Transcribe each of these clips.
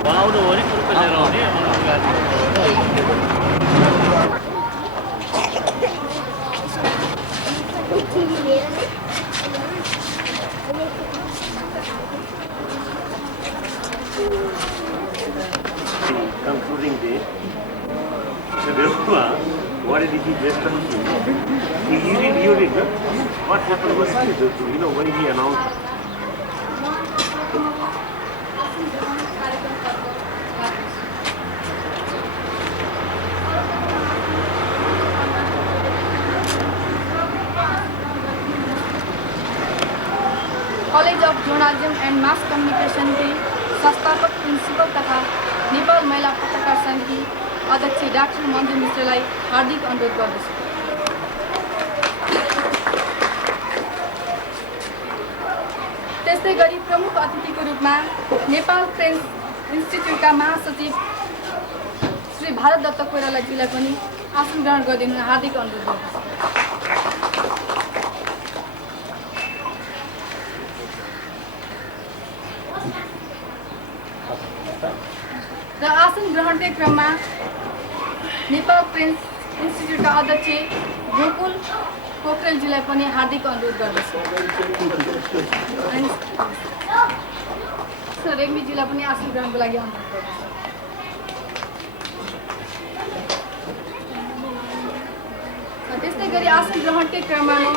बनाउनु हो नि कुरो लिएर आउने concluding day. So therefore, what did he just you did, what happened was, when he announced. College of journalism and mass communication के संस्थापक प्रिंसिपल तथा नेपाल महिला पत्रकार संघकी अध्यक्ष डाक्टर मन्जु मिश्रलाई हार्दिक अनुरोध गर्दछु। त्यस्तै गरी प्रमुख अतिथिको रूपमा नेपाल प्रेस इन्स्टिट्युटका महासचिव श्री भारत दत्त कोइरालाजीलाई पनि आसन ग्रहण गरिदिनु हार्दिक अनुरोध गर्दछु। र आसन ग्रहण के क्रम में नेपाल प्रेस इन्स्टिट्यूट का अध्यक्ष गोकुल पोखरेलजीलाई पनि हार्दिक अनुरोध गर्दछु। रेग्मीजीलाई पनि आसन ग्रहणको लागि अनुरोध गर्दछु। त्यस्तै गरी आसन ग्रहण के क्रम में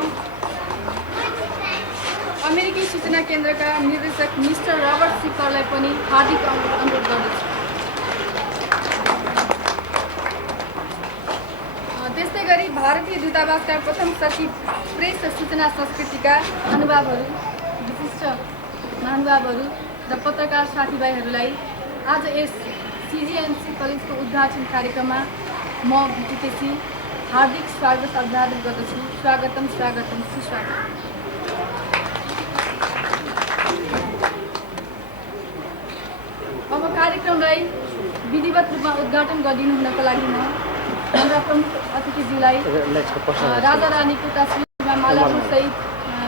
अमेरिकी सूचना केन्द्र का निर्देशक मिस्टर रबर्ट सिकरलाई पनि हार्दिक अनुरोध गर्दछु। त्यस्तै गरी भारतीय दूतावासका प्रथम सचिव प्रेस र सूचना संस्कृतिका अनुभावहरू विशिष्ट महानुभावहरू र पत्रकार साथीभाइहरूलाई आज यस सीजीएनसी कलेजको उद्घाटन कार्यक्रममा म भिटिकेसी हार्दिक स्वागत अभिवादन गर्दछु। स्वागतम स्वागतम सुस्वागतम। अब कार्यक्रमलाई विधिवत रूपमा उद्घाटन गरिदिनु हुनको लागि म हाम्रा प्रमुख अतिथिज्यूलाई राजा रानीको तस्बिरमा मालाफुल सहित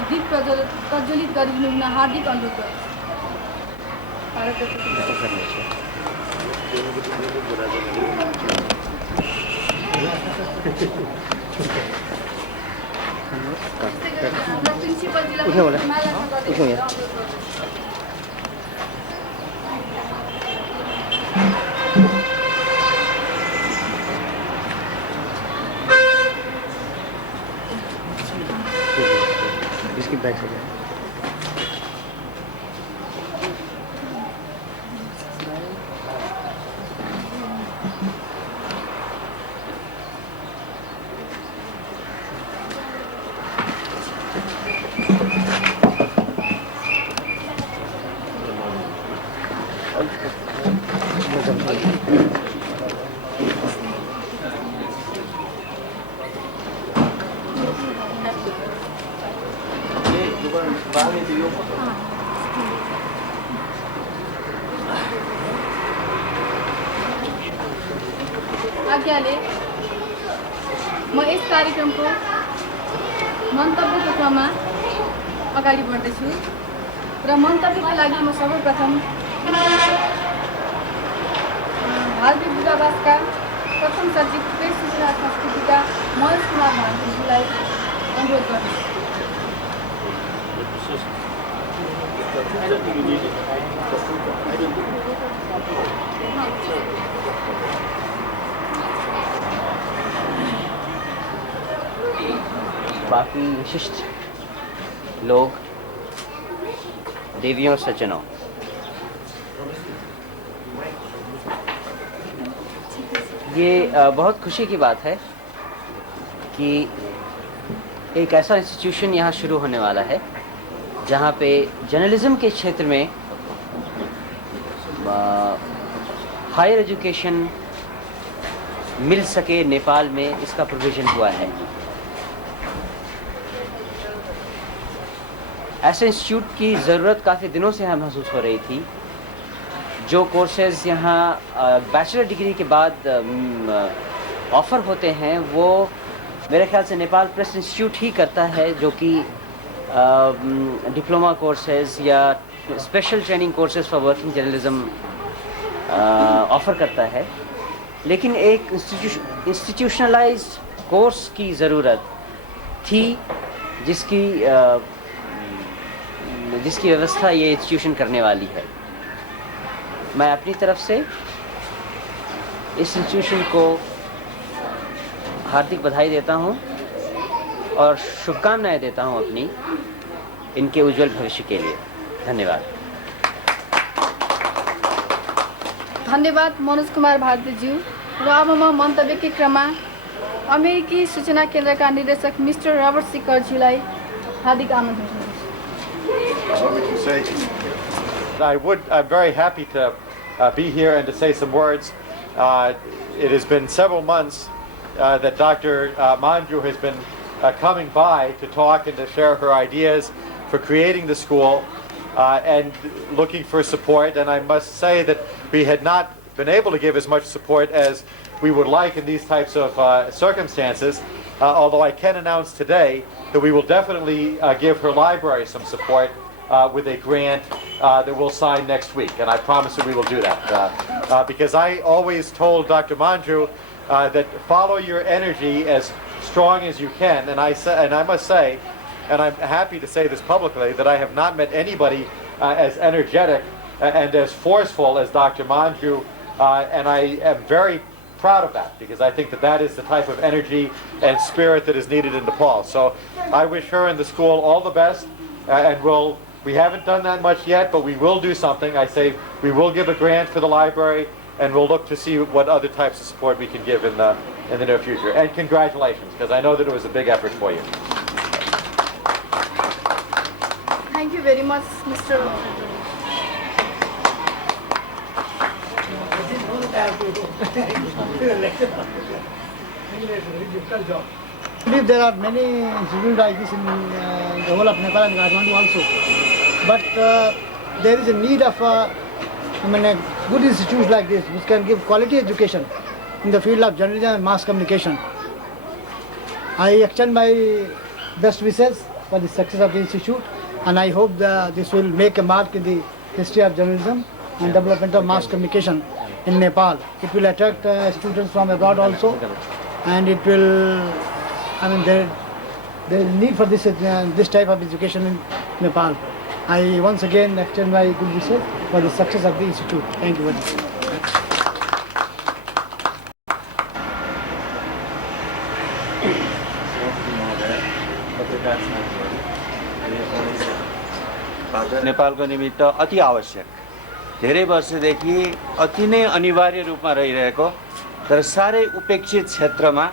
दीप प्रज्वलित गरिदिनु हुन हार्दिक अनुरोध गर्छु। प्रिन्सिपलजीलाई मालाफुल गरिदिनु अनुरोध गर्छु। इसकी बैक से आज्ञाले म यस कार्यक्रमको मन्तव्यको क्रममा अगाडि बढ्दैछु र मन्तव्यको लागि म सर्वप्रथम भारतीय दूतावासका प्रथम सचिव प्रेस सूचना संस्कृतिका महेश कुमार महान्तीजीलाई अनुरोध गर्दछु। बाकी विशिष्ट लोग, देवियों सज्जनों, ये बहुत खुशी की बात है कि एक ऐसा इंस्टीट्यूशन यहाँ शुरू होने वाला है जहाँ पे जर्नलिज्म के क्षेत्र में हायर एजुकेशन मिल सके नेपाल में, इसका प्रोविज़न हुआ है। ऐसे इंस्टीट्यूट की ज़रूरत काफ़ी दिनों से हमें महसूस हो रही थी। जो कोर्सेज़ यहाँ बैचलर डिग्री के बाद ऑफ़र होते हैं वो मेरे ख्याल से नेपाल प्रेस इंस्टीट्यूट ही करता है जो कि diploma courses yeah special training courses for working journalism offer करता है, लेकिन एक इंस्टीट्यूशनलाइज्ड कोर्स की ज़रूरत थी जिसकी व्यवस्था ये इंस्टीट्यूशन करने वाली है। मैं अपनी तरफ से इस इंस्टीट्यूशन को हार्दिक बधाई देता हूँ और शुभकामनाएं देता हूँ अपनी इनके उज्जवल भविष्य के लिए। धन्यवाद। धन्यवाद मनोज कुमार भारतीज्यू। र अब म मन्तव्यकै क्रममा अमेरिकी सूचना केन्द्रका निर्देशक मिस्टर रबर्ट सिकरज्यूलाई हार्दिक आमन्त्रण गर्छु। I'm very happy to be here and to say some words. It has been several months that Dr. Manju has been coming by to talk and to share her ideas for creating the school and looking for support. And I must say that we had not been able to give as much support as we would like in these types of circumstances, although I can announce today that we will definitely give her library some support with a grant that we'll sign next week, and I promise that we will do that. Because I always told Dr. Manju that follow your energy as strong as you can, and I must say, and I'm happy to say this publicly, that I have not met anybody as energetic and as forceful as Dr. Manju, and I am very proud of that, because I think that that is the type of energy and spirit that is needed in Nepal. So I wish her and the school all the best, and we haven't done that much yet, but we will do something. I say we will give a grant for the library, and we'll look to see what other types of support we can give in the near future. And congratulations, because I know that it was a big effort for you. Thank you very much, Mr. I believe there are many institutions like this in the whole of Nepal and Kathmandu also. But there is a need of a good institutes like this which can give quality education in the field of journalism and mass communication. I extend my best wishes for the success of the institute, and I hope that this will make a mark in the history of journalism and development of mass communication in Nepal. It will attract students from abroad also, and it will, there is need for this type of education in Nepal. I once again extend my good wishes for the success of the institute. Thank you very much. नेपालको निमित्त अति आवश्यक, धेरै वर्षदेखि अति नै अनिवार्य रूपमा रहिरहेको तर सारै उपेक्षित क्षेत्रमा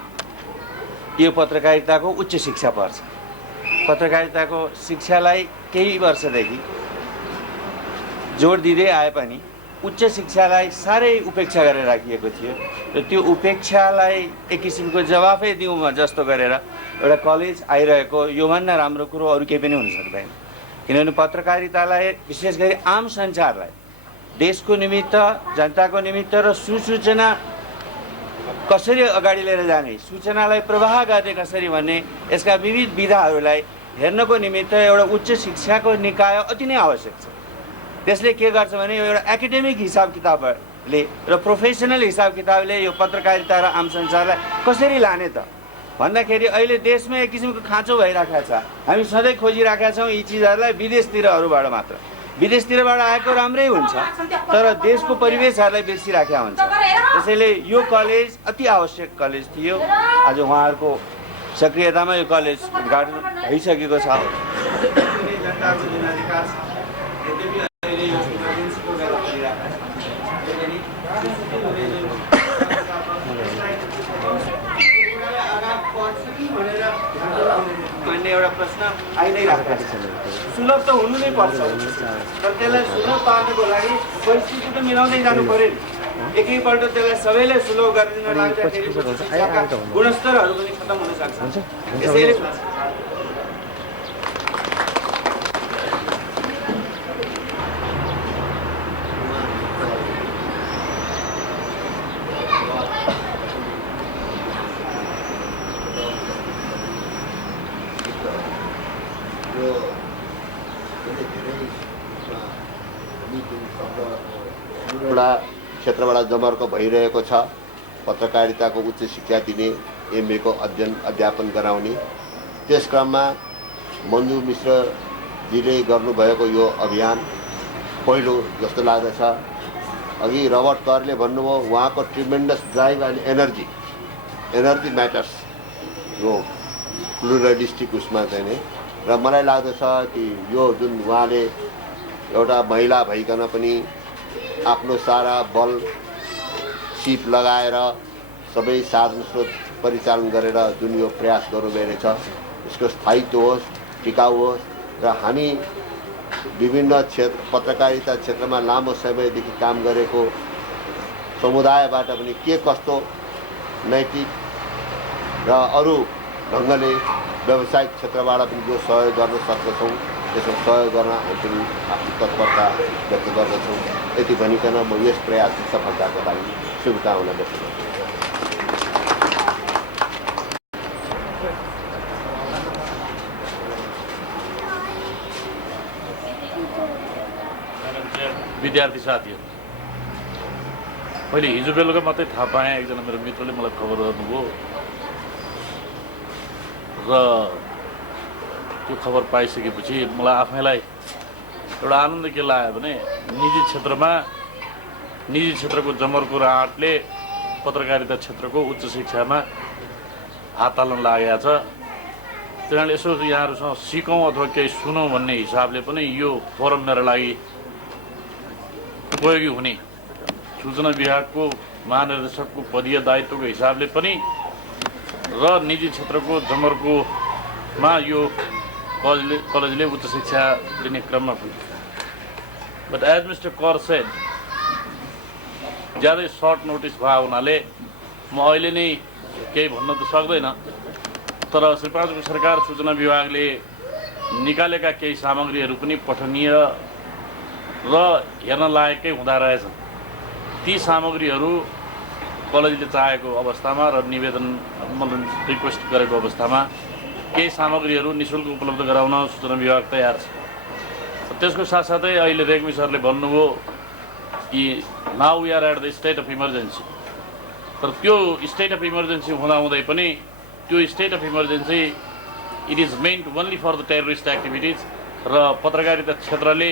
यो पत्रकारिताको उच्च शिक्षा पर्छ। पत्रकारिताको शिक्षालाई केही वर्षदेखि जोड दिँदै आए पनि उच्च शिक्षालाई सारै उपेक्षा गरेर राखिएको थियो र त्यो उपेक्षालाई एक किसिमको जवाफै दिउँ जस्तो गरेर एउटा कलेज आइरहेको योभन्दा राम्रो कुरो अरू केही पनि हुन सक्दैन। किनभने पत्रकारितालाई विशेष गरी आम सञ्चारलाई देशको निमित्त, जनताको निमित्त र सूचना कसरी अगाडि लिएर जाने, सूचनालाई प्रवाह गर्ने कसरी भन्ने यसका विविध विधाहरूलाई हेर्नको निमित्त एउटा उच्च शिक्षाको निकाय अति नै आवश्यक छ। त्यसले के गर्छ भने यो एउटा एकाडेमिक हिसाब किताबले र प्रोफेसनल हिसाब किताबले यो पत्रकारिता र आम सञ्चारलाई कसरी लाने त भन्दाखेरि अहिले देशमा एक किसिमको खाँचो भइराखेको छ। हामी सधैँ खोजिराखेका छौँ यी चिजहरूलाई विदेशतिरबाट मात्र, विदेशतिरबाट आएको राम्रै हुन्छ तर देशको परिवेशहरूलाई बिर्सिराखेका हुन्छ। त्यसैले यो कलेज अति आवश्यक कलेज थियो। आज उहाँहरूको सक्रियतामा यो कलेज उद्घाटन भइसकेको छ। भन्ने एउटा प्रश्न आइ नै राखेको छ। सुलभ त हुनु नै पर्छ, तर त्यसलाई सुलभ पार्नको लागि परिस्थिति त मिलाउँदै जानु पर्यो नि। एकैपल्ट त्यसलाई सबैले सुलभ गरिदिन लाग्दाखेरि गुणस्तरहरू पनि खतम हुन सक्छ। त्यसैले यो एउटा क्षेत्रबाट जमर्को भइरहेको छ। पत्रकारिताको उच्च शिक्षा दिने, MA को अध्ययन अध्यापन गराउने। त्यस क्रममा मन्जु मिश्रजीले गर्नुभएको यो अभियान पहिलो जस्तो लाग्दछ। अघि रबर्ट करले भन्नुभयो उहाँको tremendous drive and energy matters यो प्लुरलिस्टिक उसमा चाहिँ नि। र मलाई लाग्दछ कि यो जुन उहाँले एउटा महिला भइकन पनि आफ्नो सारा बल सिप लगाएर सबै साधन स्रोत परिचालन गरेर जुन यो प्रयास गर्नुभएको छ यसको स्थायित्व होस्, टिकाउ होस् र हामी विभिन्न पत्रकारिता क्षेत्रमा लामो समयदेखि काम गरेको समुदायबाट पनि के कस्तो नैतिक र अरू ढङ्गले व्यावसायिक क्षेत्रबाट पनि जो सहयोग गर्न सक्दछौँ त्यसमा सहयोग गर्न हामी आफ्नो तत्परता व्यक्त गर्दछौँ। यति भनिकन म यस प्रयासको सफलताको लागि शुभकामना व्यक्त गर्छु। विद्यार्थी साथीहरू, मैले हिजो बेलुका मात्रै थाहा पाएँ, एकजना मेरो मित्रले मलाई खबर गर्नुभयो र त्यो खबर पाइसकेपछि मलाई आफैलाई एउटा आनन्द के लाग्यो भने निजी क्षेत्रको जमर्को र आँटले पत्रकारिता क्षेत्रको उच्च शिक्षामा हात हाल्न लागेको छ। त्यहाँले यसो यहाँहरूसँग सिकौँ अथवा केही सुनौँ भन्ने हिसाबले पनि यो फोरम मेरो लागि उपयोगी हुने, सूचना विभागको महानिर्देशकको पदीय दायित्वको हिसाबले पनि र निजी क्षेत्रको जमर्कोमा यो कलेजले उच्च शिक्षा दिने क्रममा पनि। बट एज मिस्टर कर सेड, ज्यादै सर्ट नोटिस भयो हुनाले म अहिले नै केही भन्न त सक्दैन, तर श्री 5 को सरकार सूचना विभागले निकालेका केही सामग्रीहरू पनि पठनीय र हेर्न लायकै हुँदा रहेछन्। ती सामग्रीहरू कलेजले चाहेको अवस्थामा र निवेदन रिक्वेस्ट गरेको अवस्थामा केही सामग्रीहरू निःशुल्क उपलब्ध गराउन सूचना विभाग तयार छ। त्यसको साथसाथै अहिले रेग्मी सरले भन्नुभयो कि now we are at the state of emergency, तर त्यो स्टेट अफ इमर्जेन्सी हुँदाहुँदै पनि त्यो state of emergency it is meant only for the terrorist activities र पत्रकारिता क्षेत्रले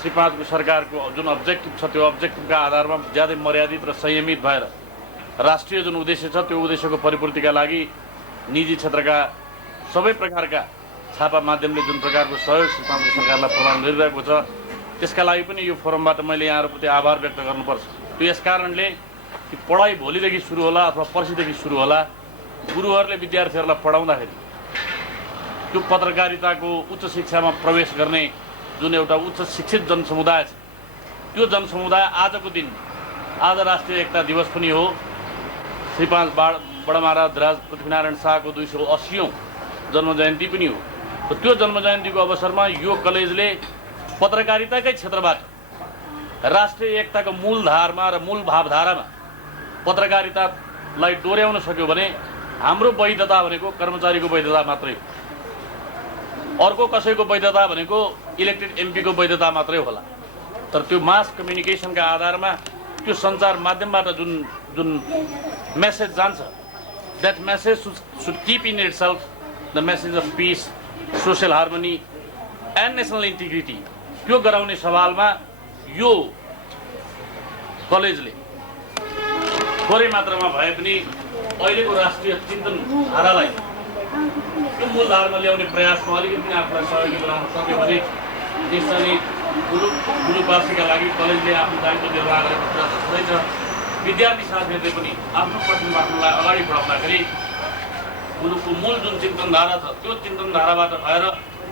श्री 5 को सरकारको जुन अब्जेक्टिभ छ त्यो अब्जेक्टिभका आधारमा ज्यादै मर्यादित र संयमित भएर राष्ट्रिय जुन उद्देश्य छ त्यो उद्देश्यको परिपूर्तिका लागि निजी क्षेत्रका सबै प्रकारका छापा माध्यमले जुन प्रकारको सहयोग श्री 5 को सरकारलाई प्रदान गरिरहेको छ त्यसका लागि पनि यो फोरमबाट मैले यहाँहरूप्रति आभार व्यक्त गर्नुपर्छ। त्यो यस कारणले कि पढाइ भोलिदेखि सुरु होला अथवा पर्सिदेखि सुरु होला, गुरुहरूले विद्यार्थीहरूलाई पढाउँदाखेरि त्यो पत्रकारिताको उच्च शिक्षामा प्रवेश गर्ने जुन एउटा उच्च शिक्षित जनसमुदाय छ त्यो जनसमुदाय आजको दिन आज राष्ट्रिय एकता दिवस पनि हो। श्री 5 बडा महाराज धीराज पृथ्वीनारायण शाहको 280औं जन्म जयन्ती पनि हो। त्यो जन्म जयन्तीको अवसरमा यो कलेजले पत्रकारिताकै क्षेत्रबाट राष्ट्रिय एकताको मूलधारमा र मूल भावधारामा पत्रकारितालाई डोर्याउन सक्यो भने हाम्रो वैधता भनेको कर्मचारीको वैधता मात्रै, अर्को कसैको वैधता भनेको इलेक्टेड MP को वैधता मात्रै होला। तर त्यो मास कम्युनिकेसनका आधारमा त्यो सञ्चार माध्यमबाट जुन मेसेज जान्छ, that message should keep in itself the message of piece, social harmony and national integrity. त्यो गराउने सवालमा यो कलेजले थोरै मात्रामा भए पनि अहिलेको राष्ट्रिय चिन्तन धारालाई त्यो मूलधारमा ल्याउने प्रयासमा अलिकति आफूलाई सहयोगी बनाउन सक्यो भने निश्चय नै गुरुपासीका लागि कलेजले आफ्नो दायित्व निर्वाह गरेको कुरा छँदैछ। विद्यार्थी साथीहरूले पनि आफ्नो पठन पाठनलाई अगाडि बढाउँदाखेरि गुरुको मूल जुन चिन्तनधारा छ त्यो चिन्तनधाराबाट भएर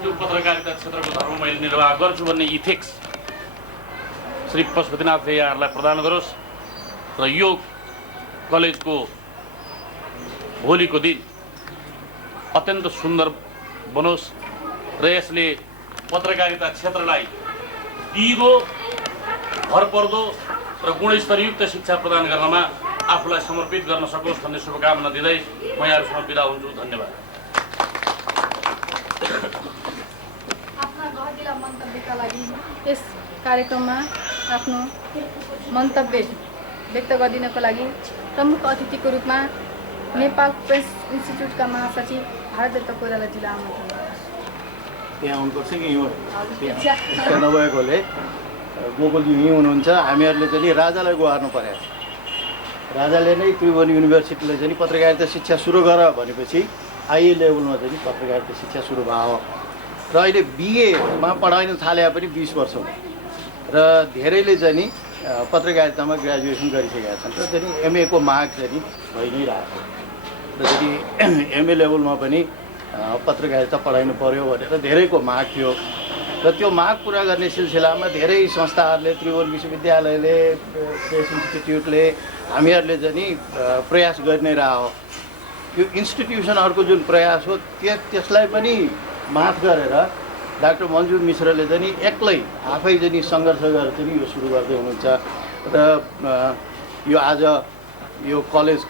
त्यो पत्रकारिता क्षेत्रको धर्म मैले निर्वाह गर्छु भन्ने इथिक्स श्री पशुपतिनाथले यहाँहरूलाई प्रदान गरोस् र यो कलेजको भोलिको दिन अत्यन्त सुन्दर बनोस् र यसले पत्रकारिता क्षेत्रलाई दिगो, भरपर्दो र गुणस्तरयुक्त शिक्षा प्रदान गर्नमा आफूलाई समर्पित गर्न सकोस् भन्ने शुभकामना दिँदै म यहाँहरूसँग बिदा हुन्छु। धन्यवाद। गर्नका लागि यस कार्यक्रममा आफ्नो मन्तव्य व्यक्त गरिदिनको लागि प्रमुख अतिथिको रूपमा नेपाल प्रेस इन्स्टिट्युटका महासचिव भारतदत्त कोइराला जिल्ला आमन्त्रण गर्दछु। यहाँ आउनुपर्छ कि यो इच्छा नभएकोले गोकुलजी यहीँ हुनुहुन्छ। हामीहरूले चाहिँ राजालाई गुहार्नु पर्यो। राजाले नै त्रिभुवन युनिभर्सिटीले चाहिँ पत्रकारिता शिक्षा सुरु गर भनेपछि आइए लेभलमा चाहिँ पत्रकारिता शिक्षा सुरु भयो र अहिले बिएमा पढाइन थाले पनि 20 वर्ष हो र धेरैले चाहिँ पत्रकारितामा ग्रेजुएसन गरिसकेका छन् र चाहिँ एमए को माग चाहिँ भइ नै रहेको र चाहिँ एमए लेभलमा पनि पत्रकारिता पढाइनु पर्यो भनेर धेरैको माग थियो र त्यो माग पुरा गर्ने सिलसिलामा धेरै संस्थाहरूले त्रिभुवन विश्वविद्यालयले प्रेस इन्स्टिट्युटले हामीहरूले चाहिँ प्रयास गरि नै रह्यो। यो इन्स्टिट्युसनहरूको जुन प्रयास हो त्यसलाई पनि माथ गरेर डाक्टर मन्जु मिश्रले चाहिँ एक्लै आफै चाहिँ सङ्घर्ष गरेर चाहिँ यो सुरु गर्दै हुनुहुन्छ र यो आज यो कलेज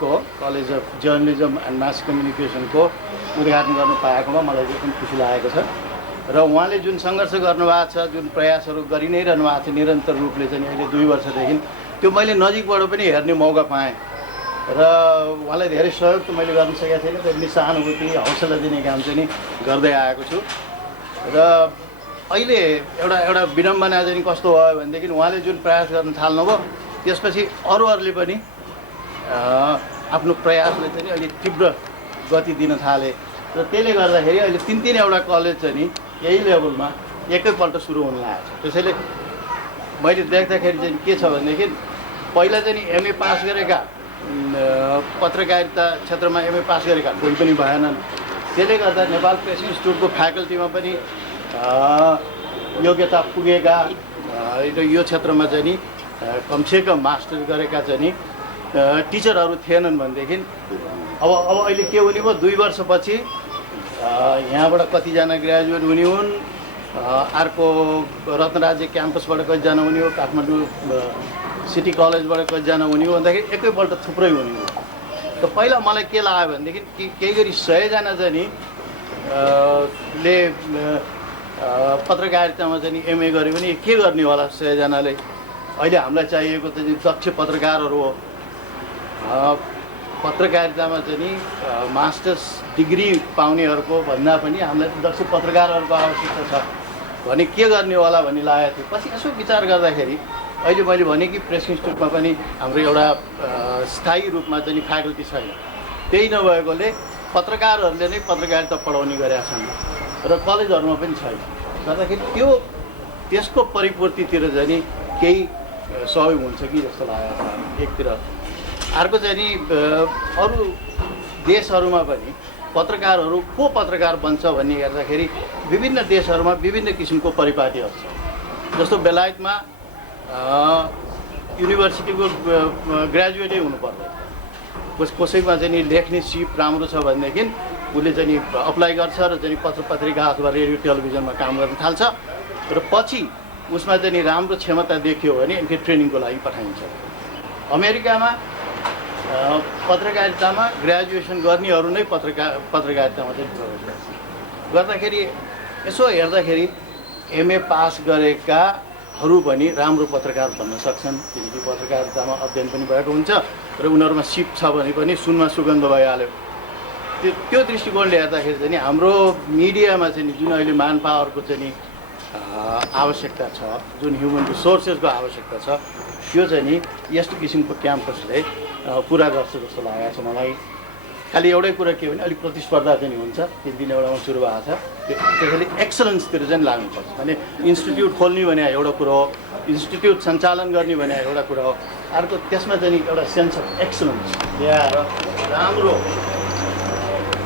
अफ जर्नलिजम एन्ड मास कम्युनिकेसनको उद्घाटन गर्न पाएकोमा मलाई एकदम खुसी लागेको छ र उहाँले जुन सङ्घर्ष गर्नुभएको छ, जुन प्रयासहरू गरि नै रहनु भएको छ निरन्तर रूपले चाहिँ अहिले 2 वर्षदेखि, त्यो मैले नजिकबाट पनि हेर्ने मौका पाएँ र उहाँलाई धेरै सहयोग त मैले गर्न सकेको छैन। त्यसले सहानुभूति हौसला दिने काम चाहिँ नि गर्दै आएको छु र अहिले एउटा विडम्बना चाहिँ कस्तो भयो भनेदेखि उहाँले जुन प्रयास गर्न थाल्नुभयो त्यसपछि अरूहरूले पनि आफ्नो प्रयासले चाहिँ अलि तीव्र गति दिन थाले र त्यसले गर्दाखेरि अहिले 3-3वटा कलेज चाहिँ नि यही लेभलमा एकैपल्ट सुरु हुन लागेको छ। त्यसैले मैले देख्दाखेरि चाहिँ के छ भनेदेखि पहिला चाहिँ एमए पास गरेका पत्रकारिता क्षेत्रमा एमए पास गरेका कोही पनि भएनन्। त्यसले गर्दा नेपाल प्रेस इन्स्टिट्युटको फ्याकल्टीमा पनि योग्यता पुगेका यो क्षेत्रमा चाहिँ नि कमसेकम मास्टर गरेका चाहिँ नि टिचरहरू थिएनन् भनेदेखि अब अहिले के हुने भयो, 2 वर्षपछि यहाँबाट कतिजना ग्रेजुएट हुने हुन्, अर्को रत्नराज्य क्याम्पसबाट कतिजना हुने हो, काठमाडौँ सिटी कलेजबाट कतिजना हुने हो भन्दाखेरि एकैपल्ट थुप्रै हुने हो। त पहिला मलाई के लाग्यो भनेदेखि केही गरी 100जना चाहिँ नि ले पत्रकारितामा चाहिँ एमए गऱ्यो भने के गर्ने होला 100जनाले। अहिले हामीलाई चाहिएको चाहिँ दक्ष पत्रकारहरू हो। पत्रकारितामा चाहिँ नि मास्टर्स डिग्री पाउनेहरूको भन्दा पनि हामीलाई दक्ष पत्रकारहरूको आवश्यकता छ भने के गर्ने होला भन्ने लागेको थियो। पछि यसो विचार गर्दाखेरि अहिले मैले भने कि प्रेस इन्स्टिट्युटमा पनि हाम्रो एउटा स्थायी रूपमा चाहिँ फ्याकल्टी छैन। त्यही नभएकोले पत्रकारहरूले नै पत्रकारिता पढाउने गरेका छन् र कलेजहरूमा पनि छैन। गर्दाखेरि त्यसको परिपूर्तितिर चाहिँ नि केही सहयोग हुन्छ कि जस्तो लागेको छ एकतिर। अर्को चाहिँ नि अरू देशहरूमा पनि पत्रकारहरू को पत्रकार बन्छ भन्ने हेर्दाखेरि विभिन्न देशहरूमा विभिन्न किसिमको परिपाटीहरू छ। जस्तो बेलायतमा युनिभर्सिटीको ग्रेजुएटै हुनु पर्दैन, कसैमा चाहिँ नि लेख्ने सिप राम्रो छ भनेदेखि उसले चाहिँ नि अप्लाई गर्छ र चाहिँ पत्र पत्रिका अथवा रेडियो टेलिभिजनमा काम गर्न थाल्छ र पछि उसमा चाहिँ नि राम्रो क्षमता देखियो भने इनके ट्रेनिङको लागि पठाइन्छ। अमेरिकामा पत्रकारितामा ग्रेजुएसन गर्नेहरू नै पत्रकारितामा चाहिँ प्रवेश गर्छ। गर्दाखेरि यसो हेर्दाखेरि एमए पास गरेकाहरू पनि राम्रो पत्रकार बन्न सक्छन् किनकि पत्रकारितामा अध्ययन पनि भएको हुन्छ र उनीहरूमा सिप छ भने पनि सुनमा सुगन्ध भइहाल्यो। त्यो दृष्टिकोणले हेर्दाखेरि चाहिँ हाम्रो मिडियामा चाहिँ जुन अहिले म्यान पावरको चाहिँ आवश्यकता छ, जुन ह्युमन रिसोर्सेसको आवश्यकता छ, त्यो चाहिँ नि यस्तो किसिमको क्याम्पसले पुरा गर्छ जस्तो लागेको छ मलाई। खालि एउटै कुरा के भने अलिक प्रतिस्पर्धा चाहिँ हुन्छ, 3 दिन एउटामा सुरु भएको छ। त्यसैले एक्सलेन्सतिर चाहिँ लाग्नुपर्छ। भने इन्स्टिट्युट खोल्ने भने एउटा कुरा हो, इन्स्टिट्युट सञ्चालन गर्ने भने एउटा कुरा हो, अर्को त्यसमा चाहिँ एउटा सेन्स अफ एक्सलेन्स ल्याएर राम्रो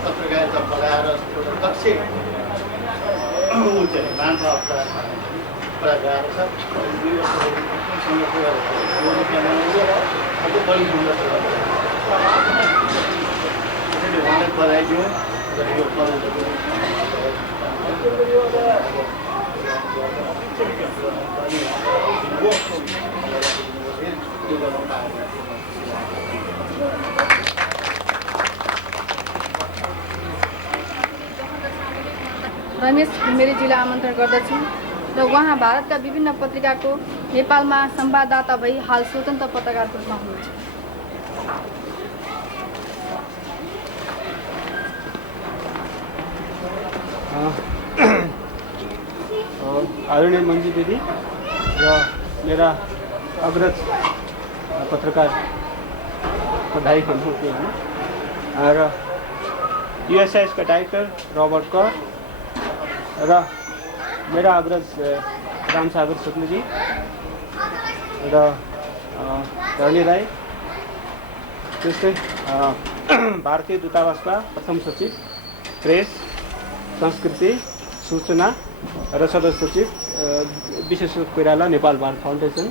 पत्रकारिता पढाएर एउटा दक्ष चाहिँ मान्छे पुरा गएको छ। 2 त्यसैले उहाँलाई बधाई दिउँ र यो कलेजहरू रमेश घिमिरे जिल्ला आमन्त्रण गर्दछु। र उहाँ भारतका विभिन्न पत्रिकाको नेपालमा संवाददाता भई हाल स्वतन्त्र पत्रकारको रूपमा हुनुहुन्छ। आदरणीय मंजू दीदी र मेरा अग्रज पत्रकार भाइ भन्नुहुन्थ्यो होइन र USIS का डाइरेक्टर रॉबर्ट कर र मेरा अग्रज रामसागर शुक्लजी र धरणी राई, त्यस्तै भारतीय दूतावासका प्रथम सचिव प्रेस संस्कृति सूचना र सदस्य सचिव विशेष कोइराला नेपाल बार फाउन्डेसन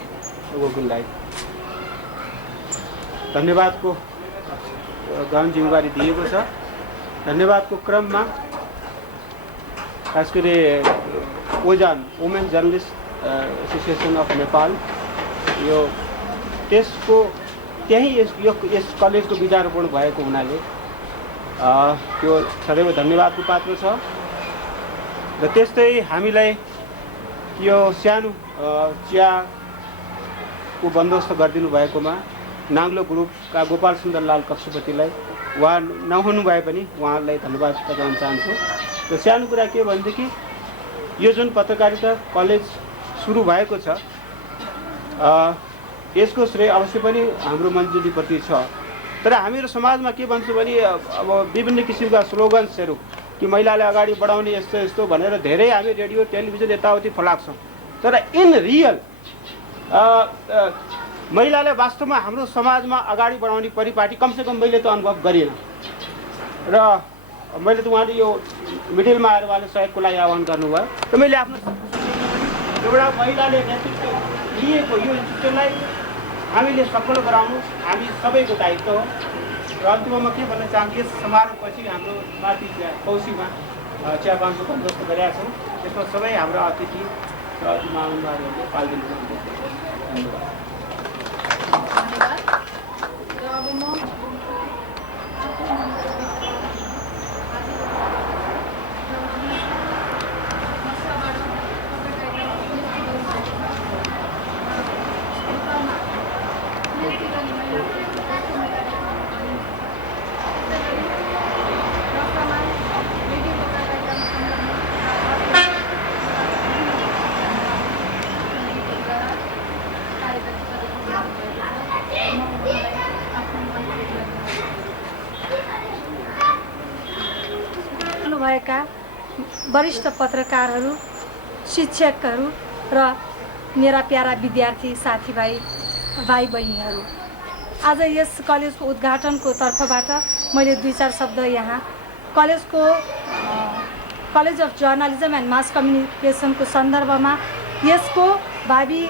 गोकुललाई धन्यवादको गहन जिम्मेवारी दिएको छ। धन्यवादको क्रममा खास गरी ओजान women journalist association of Nepal यो त्यसको त्यही यस कलेजको बिजारोपण भएको हुनाले त्यो सदैव धन्यवादको पात्र छ। र त्यस्तै हामीलाई यो सानो चियाको बन्दोबस्त गरिदिनु भएकोमा नाङ्लो ग्रुपका गोपाल सुन्दरलाल कक्षपतिलाई उहाँ नहुनु भए पनि उहाँलाई धन्यवाद टक्राउन चाहन्छु। र सानो कुरा के भनेदेखि यो जुन पत्रकारिता कलेज सुरु भएको छ यसको श्रेय अवश्य पनि हाम्रो मन्जुलीप्रति छ। तर हामीहरू समाजमा के भन्छौँ भने अब विभिन्न किसिमका स्लोगन्सहरू कि महिलाले अगाडि बढाउने यस्तो यस्तो भनेर धेरै हामी रेडियो टेलिभिजन यताउति फलाक्छौँ। तर इन रियल महिलाले वास्तवमा हाम्रो समाजमा अगाडि बढाउने परिपाटी कमसेकम मैले त अनुभव गरिएन। र मैले त उहाँले यो मिडिलमा आएर उहाँले सहयोगको लागि आह्वान गर्नुभयो र मैले आफ्नो एउटा महिलाले नेतृत्व लिएको यो इन्स्टिट्युटलाई हामीले सफल गराउनु हामी सबैको दायित्व हो। र अन्तिममा म के भन्न चाहन्छु, यस समारोहपछि हाम्रो माथि कौशीमा चियापानको बन्दोबस्त गरेका छौँ। त्यसमा सबै हाम्रो अतिथि र महानुभावहरूले पाल्दिनु। धन्यवाद। भएका वरिष्ठ पत्रकारहरू, शिक्षकहरू र मेरा प्यारा विद्यार्थी साथीभाइ भाइ बहिनीहरू, आज यस कलेजको उद्घाटनको तर्फबाट मैले 2-4 शब्द यहाँ कलेज अफ जर्नलिजम एन्ड मास कम्युनिकेसनको सन्दर्भमा यसको भावी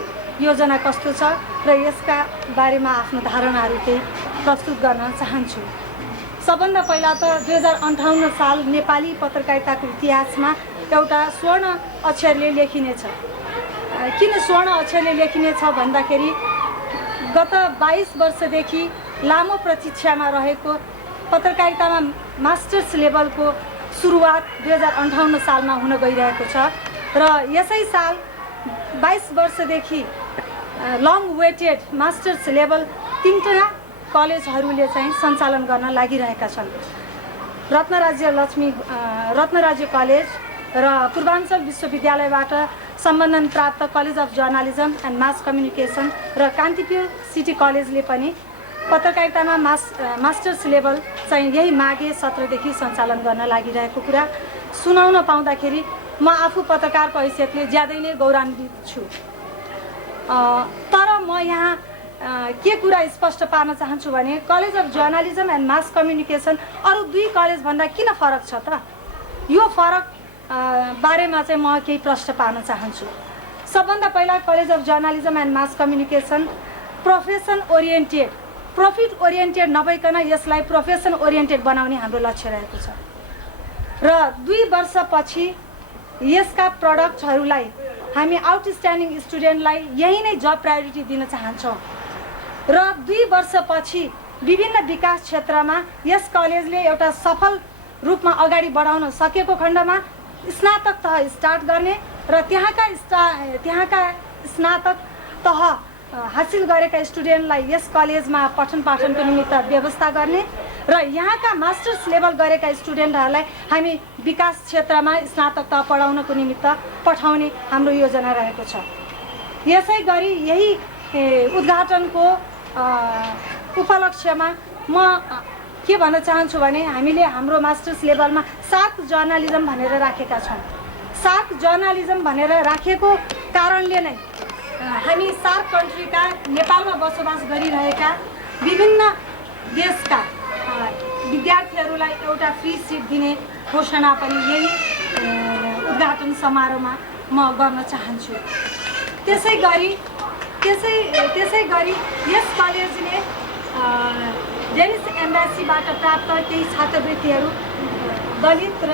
योजना कस्तो छ र यसका बारेमा आफ्नो धारणाहरू केही प्रस्तुत गर्न चाहन्छु। सबभन्दा पहिला त 2058 साल नेपाली पत्रकारिताको इतिहासमा एउटा स्वर्ण अक्षरले लेखिनेछ। किन स्वर्ण अक्षरले लेखिनेछ भन्दाखेरि गत 22 वर्षदेखि लामो प्रतीक्षामा रहेको पत्रकारितामा मास्टर्स लेभलको सुरुवात 2058 सालमा हुन गइरहेको छ र यसै साल 22 वर्षदेखि लङ वेटेड मास्टर्स लेभल 3टा कलेजहरूले चाहिँ सञ्चालन गर्न लागिरहेका छन्। रत्नराज्य कलेज र पूर्वाञ्चल विश्वविद्यालयबाट सम्बन्धन प्राप्त college of journalism and mass communication र कान्तिपुर सिटी कलेजले पनि पत्रकारितामा मास्टर्स लेभल चाहिँ यही माघे 17देखि सञ्चालन गर्न लागिरहेको कुरा सुनाउन पाउँदाखेरि म आफू पत्रकारको हैसियतले ज्यादै नै गौरवान्वित छु। तर म यहाँ के कुरा स्पष्ट पार्न चाहन्छु भने college of journalism and mass communication अरू 2 कलेज भन्दा किन फरक छ त? यो फरक बारेमा चाहिँ म केही प्रश्न पार्न चाहन्छु। सबभन्दा पहिला college of journalism and mass communication profession oriented, profit oriented नभइकन यसलाई प्रोफेसन ओरिएन्टेड बनाउने हाम्रो लक्ष्य रहेको छ र 2 वर्षपछि यसका प्रडक्टहरूलाई हामी आउटस्ट्यान्डिङ स्टुडेन्टलाई यही नै जब प्रायोरिटी दिन चाहन्छौँ र 2 वर्षपछि विभिन्न विकास क्षेत्रमा यस कलेजले एउटा सफल रूपमा अगाडि बढाउन सकेको खण्डमा स्नातक तह स्टार्ट गर्ने र त्यहाँका स्नातक तह हासिल गरेका स्टुडेन्टलाई यस कलेजमा पठन पाठनको निमित्त व्यवस्था गर्ने र यहाँका मास्टर्स लेभल गरेका स्टुडेन्टहरूलाई हामी विकास क्षेत्रमा स्नातक तह पढाउनको निमित्त पठाउने हाम्रो योजना रहेको छ। यसै गरी यही उद्घाटनको उपलक्ष्यमा म के भन्न चाहन्छु भने हामीले हाम्रो मास्टर्स लेभलमा सार्क जर्नलिजम भनेर राखेका छौँ। सार्क जर्नलिजम भनेर राखेको कारणले नै हामी सार्क कन्ट्रीका नेपालमा बसोबास गरिरहेका विभिन्न देशका विद्यार्थीहरूलाई एउटा फ्री सीट दिने घोषणा पनि यही उद्घाटन समारोहमा म गर्न चाहन्छु। त्यसै गरी यस कलेजले डेनिस एम्बेसीबाट प्राप्त केही छात्रवृत्तिहरू दलित र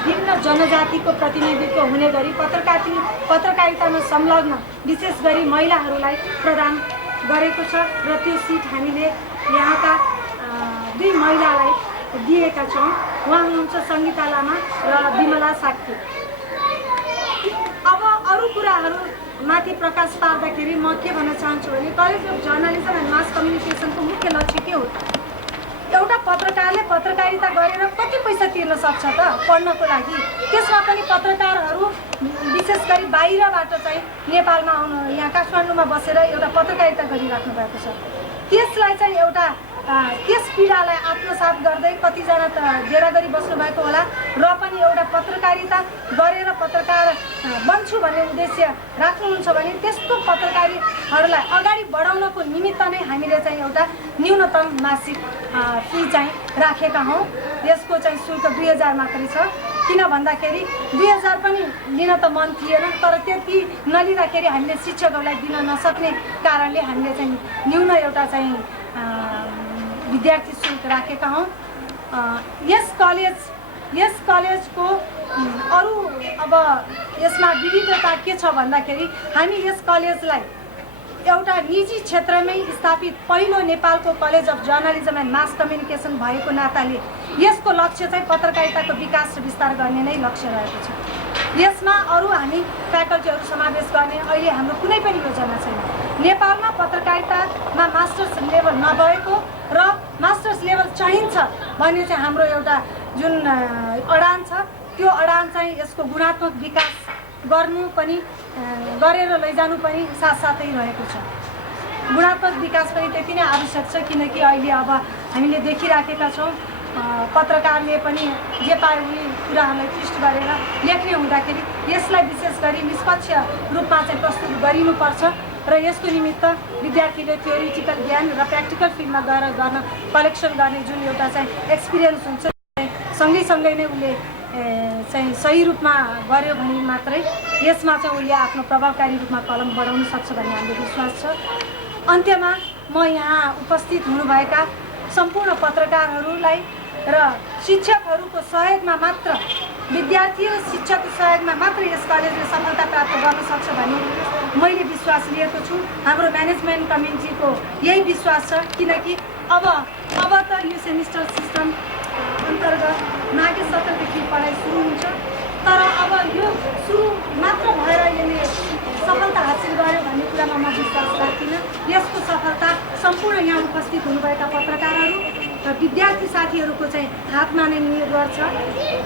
विभिन्न जनजातिको प्रतिनिधित्व हुने गरी पत्रकारितामा संलग्न विशेष गरी महिलाहरूलाई प्रदान गरेको छ र त्यो सिट हामीले यहाँका 2 महिलालाई दिएका छौँ। उहाँ हुनुहुन्छ सङ्गीता लामा र विमला साक्य। अब अरू कुराहरू माथि प्रकाश पार्दाखेरि म के भन्न चाहन्छु भने कलेज अफ जर्नलिजम एन्ड मास कम्युनिकेसनको मुख्य लक्ष्य के हो? एउटा पत्रकारले पत्रकारिता गरेर कति पैसा तिर्न सक्छ त पढ्नको लागि? त्यसमा पनि पत्रकारहरू विशेष गरी बाहिरबाट चाहिँ नेपालमा आउनु यहाँ काठमाडौँमा बसेर एउटा पत्रकारिता गरिराख्नु भएको छ। त्यसलाई चाहिँ एउटा त्यस पीडालाई आत्मसात गर्दै कतिजना त डेरा गरी बस्नु भएको होला र पनि एउटा पत्रकारिता गरेर पत्रकार बन्छु भन्ने उद्देश्य राख्नुहुन्छ भने त्यस्तो पत्रकारीहरूलाई अगाडि बढाउनको निमित्त नै हामीले चाहिँ एउटा न्यूनतम मासिक फी चाहिँ राखेका हौँ। यसको चाहिँ शुल्क 2000 मात्रै छ। किन भन्दाखेरि 2000 पनि लिन त मन थिएन, तर त्यति नलिँदाखेरि हामीले शिक्षकहरूलाई दिन नसक्ने कारणले हामीले चाहिँ न्यून एउटा चाहिँ विद्यार्थी शुल्क राखेका हौँ। यस कलेजको अरू अब यसमा विविधता के छ भन्दाखेरि हामी यस कलेजलाई एउटा निजी क्षेत्रमै स्थापित पहिलो नेपालको college of journalism and mass communication भएको नाताले यसको लक्ष्य चाहिँ पत्रकारिताको विकास र विस्तार गर्ने नै लक्ष्य रहेको छ। यसमा अरू हामी फ्याकल्टीहरू समावेश गर्ने अहिले हाम्रो कुनै पनि योजना छैन। नेपालमा पत्रकारितामा मास्टर्स लेभल नभएको र मास्टर्स लेभल चाहिन्छ भन्ने चाहिँ हाम्रो एउटा जुन अडान छ, त्यो अडान चाहिँ यसको गुणात्मक विकास गर्नु पनि गरेर लैजानु पनि साथसाथै रहेको छ। गुणात्मक विकास पनि त्यति नै आवश्यक छ किनकि अहिले अब हामीले देखिराखेका छौँ पत्रकारले पनि जे पाए उनी कुराहरूलाई ट्विस्ट गरेर लेख्ने हुँदाखेरि यसलाई विशेष गरी निष्पक्ष रूपमा चाहिँ प्रस्तुत गरिनुपर्छ र यसको निमित्त विद्यार्थीले थ्योरिटिकल ज्ञान र प्र्याक्टिकल फिल्डमा गएर गर्न कलेक्सन गर्ने जुन एउटा चाहिँ एक्सपिरियन्स हुन्छ सँगै नै उसले चाहिँ सही रूपमा गर्यो भने मात्रै यसमा चाहिँ उसले आफ्नो प्रभावकारी रूपमा कलम बढाउन सक्छ भन्ने हाम्रो विश्वास छ। अन्त्यमा म यहाँ उपस्थित हुनुभएका सम्पूर्ण पत्रकारहरूलाई र शिक्षकहरूको सहयोगमा मात्र, विद्यार्थी र शिक्षकको सहयोगमा मात्र यस कलेजले सफलता प्राप्त गर्न सक्छ भन्ने मैले विश्वास लिएको छु। हाम्रो म्यानेजमेन्ट कम्युनिटीको यही विश्वास छ किनकि अब त यो सेमिस्टर सिस्टम अन्तर्गत माघे सत्रदेखि पढाइ सुरु हुन्छ, तर अब यो सुरु मात्र भएर यसले सफलता हासिल गर्यो भन्ने कुरामा म विश्वास राख्दिनँ। यसको सफलता सम्पूर्ण यहाँ उपस्थित हुनुभएका पत्रकारहरू र विद्यार्थी साथीहरूको चाहिँ हातमा नै निर्भर छ।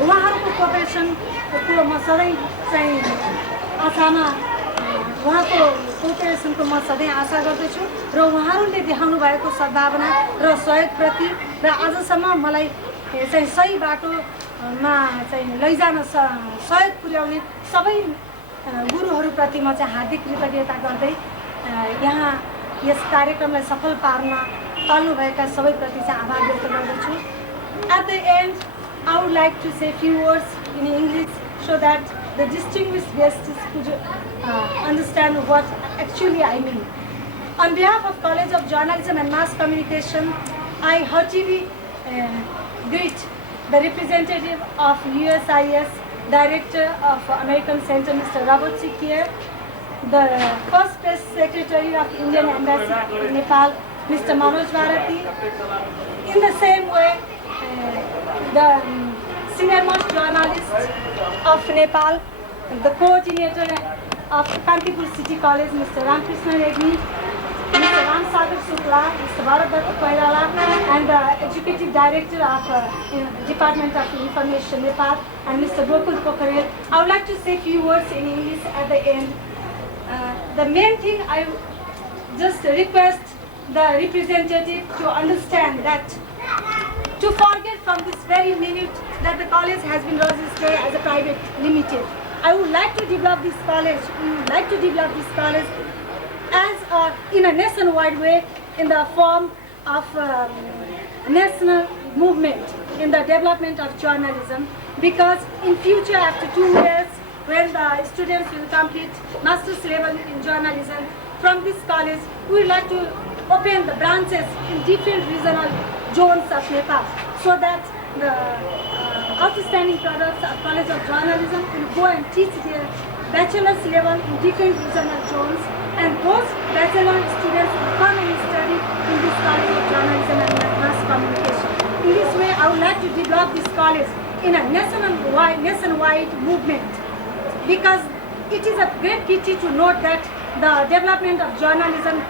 उहाँहरूको कोअपरेसनको म सधैँ चाहिँ आशामा उहाँको कोअपरेसनको म सधैँ आशा गर्दछु र उहाँहरूले देखाउनु भएको सद्भावना र सहयोगप्रति र आजसम्म मलाई चाहिँ सही बाटोमा चाहिँ लैजान सहयोग पुर्याउने सबै गुरुहरूप्रति म चाहिँ हार्दिक कृतज्ञता गर्दै यहाँ यस कार्यक्रमलाई सफल पार्न टाल्नुभएका सबैप्रति चाहिँ आभार व्यक्त गर्दछु। At the end, I would like to say a few words in English so that the distinguished guests could understand what actually I mean. On behalf of College of Journalism and Mass Communication, I heartily greet the representative of USIS, Director of American Center, Mr. Robert Sikir, the first press secretary of Indian Embassy in Nepal, Mr. Manoj Bharati. In the same way, the senior most journalist of Nepal, the coordinator of Kantipur City College, Mr. Ramkrishna Reddy, Mr. Ram Sagar Shukla, Mr. Bharat Datta Koirala, and the Executive Director of Department of Information Nepal, and Mr. Gokul Pokharel. I would like to say a few words in English at the end. The main thing I just request the representative to understand that to forget from this very minute that the college has been registered as a private limited. I would like to develop this college, we would like to develop this college as in a nationwide way in the form of national movement in the development of journalism, because in future after 2 years when the students will complete master's level in journalism from this college, we would like to open the branches in different regional zones of Nepal so that the outstanding products of College of Journalism will go and teach their bachelor's level in different regional zones, and those bachelor students will come and study in this College of Journalism and Mass Communication. In this way, I would like to develop this college in a nationwide movement, because it is a great pity to note that the development of journalism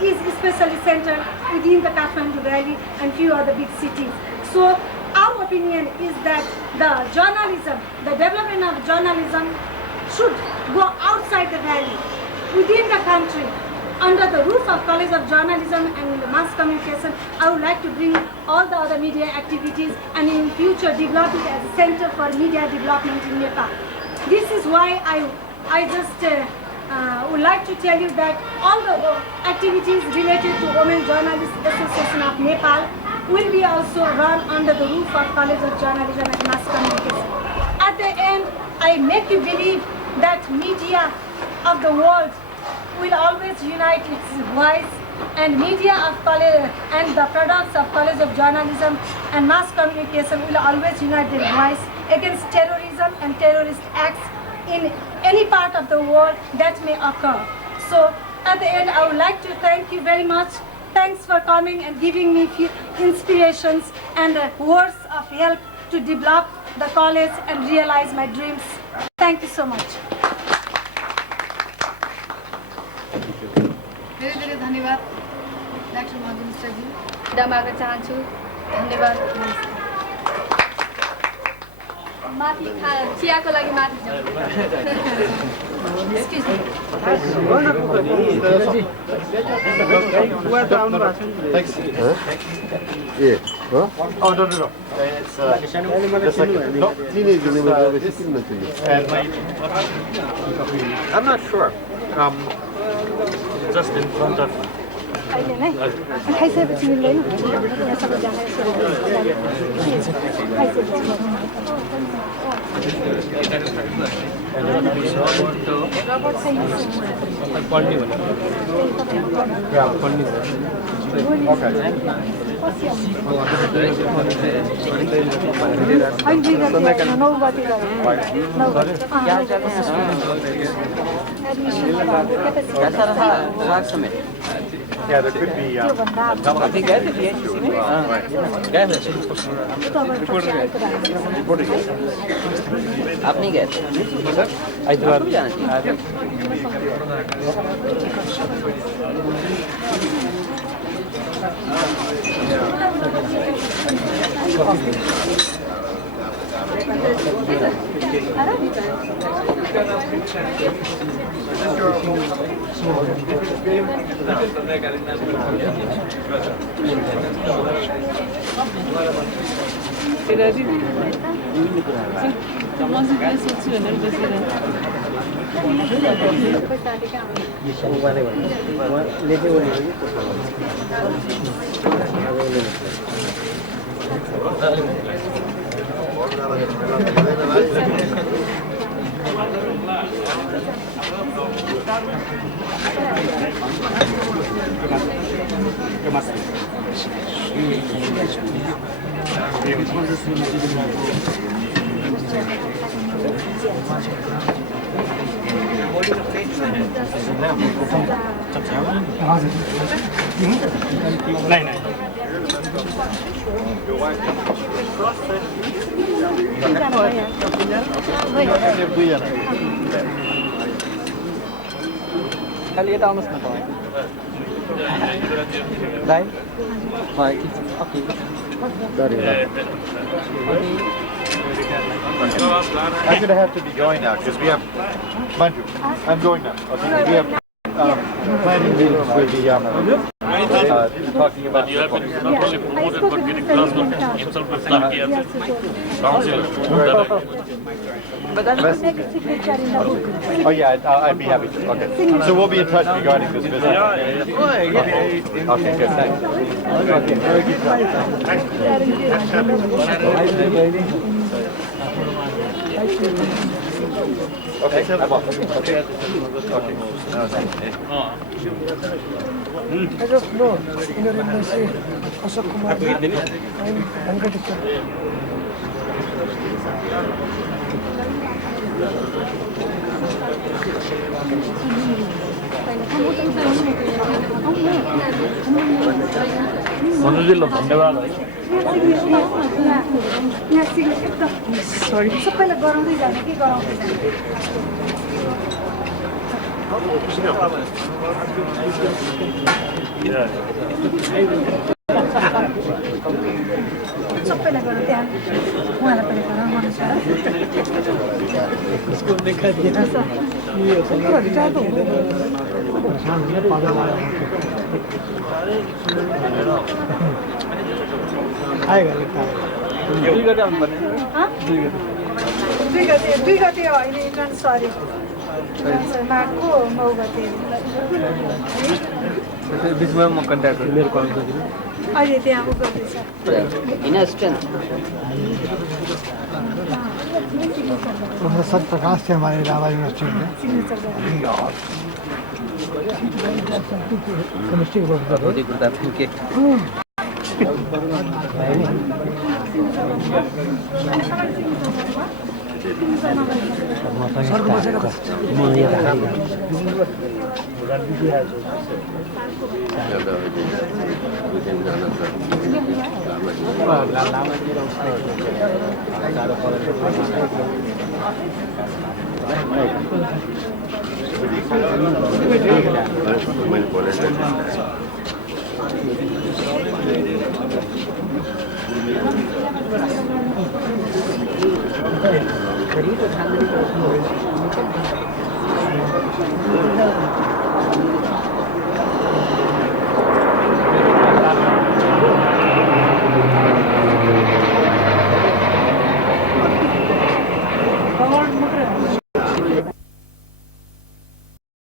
is especially centered within the Kathmandu Valley and few other big cities. So our opinion is that the development of journalism should go outside the valley, within the country, under the roof of College of Journalism and Mass Communication. I would like to bring all the other media activities and in future develop it as a center for media development in Nepal. This is why I just would like to tell you that all the activities related to Women Journalists Association of Nepal will be also run under the roof of College of Journalism and Mass Communication. At the end, I make you believe that media of the world will always unite its voice, and media of college and the products of College of Journalism and Mass Communication will always unite their voice against terrorism and terrorist acts in any part of the world that may occur. So at the end, I would like to thank you very much. Thanks for coming and giving me few inspirations and words of help to develop the college and realize my dreams. Thank you so much. धेरै धेरै धन्यवाद doctor मधु मिश्रजी। विदा माग्न चाहन्छु। धन्यवाद। माथि चियाको लागि माथि जाउँ। Excuse me. Thanks. Yeah. Huh? Oh, no. It's just like no. And I'm not sure. Just in front of. अहिले नै खाइसकेपछि मिल्दैन यहाँ सबैजना Yeah, there could be. आप नहीं गए थे? आपको भी जाना चाहिए। नहीं that. खाली यता आउनुहोस् न तपाईँ दाइ I'm going to have to be going now because we have. Manju, I'm going now. Okay, we have planning meetings with the talking about. You have been not only promoted but getting Glasgow himself with Turkey as council. But then make a signature in the book. Oh yeah, I'd be happy to. Okay, so we'll be in touch regarding this visit. Okay, good. Thanks. Okay, very good job. Okay, I'm off. Okay. I just know in your embassy, Ashok Kumar, Venkateshwar. मनुजीलाई धन्यवाद है sorry सबैलाई गराउँदै जाने कि गराउँदै जाने सबैलाई गराउँ त्यहाँ उहाँलाई पनि गराउँ मनुष्य आएगा लगता है दुई गते होइन इन्ट्रान्स सरी मार्चको 9 गते बीचमा म कन्ट्याक्ट गर्छु मेरो कल गर्छु अहिले त्यहाँ उ गर्दैछ सत प्रकाश थे हमारे इलाहाबाद यूनिवर्सिटी में केमिस्ट्री के प्रोफेसर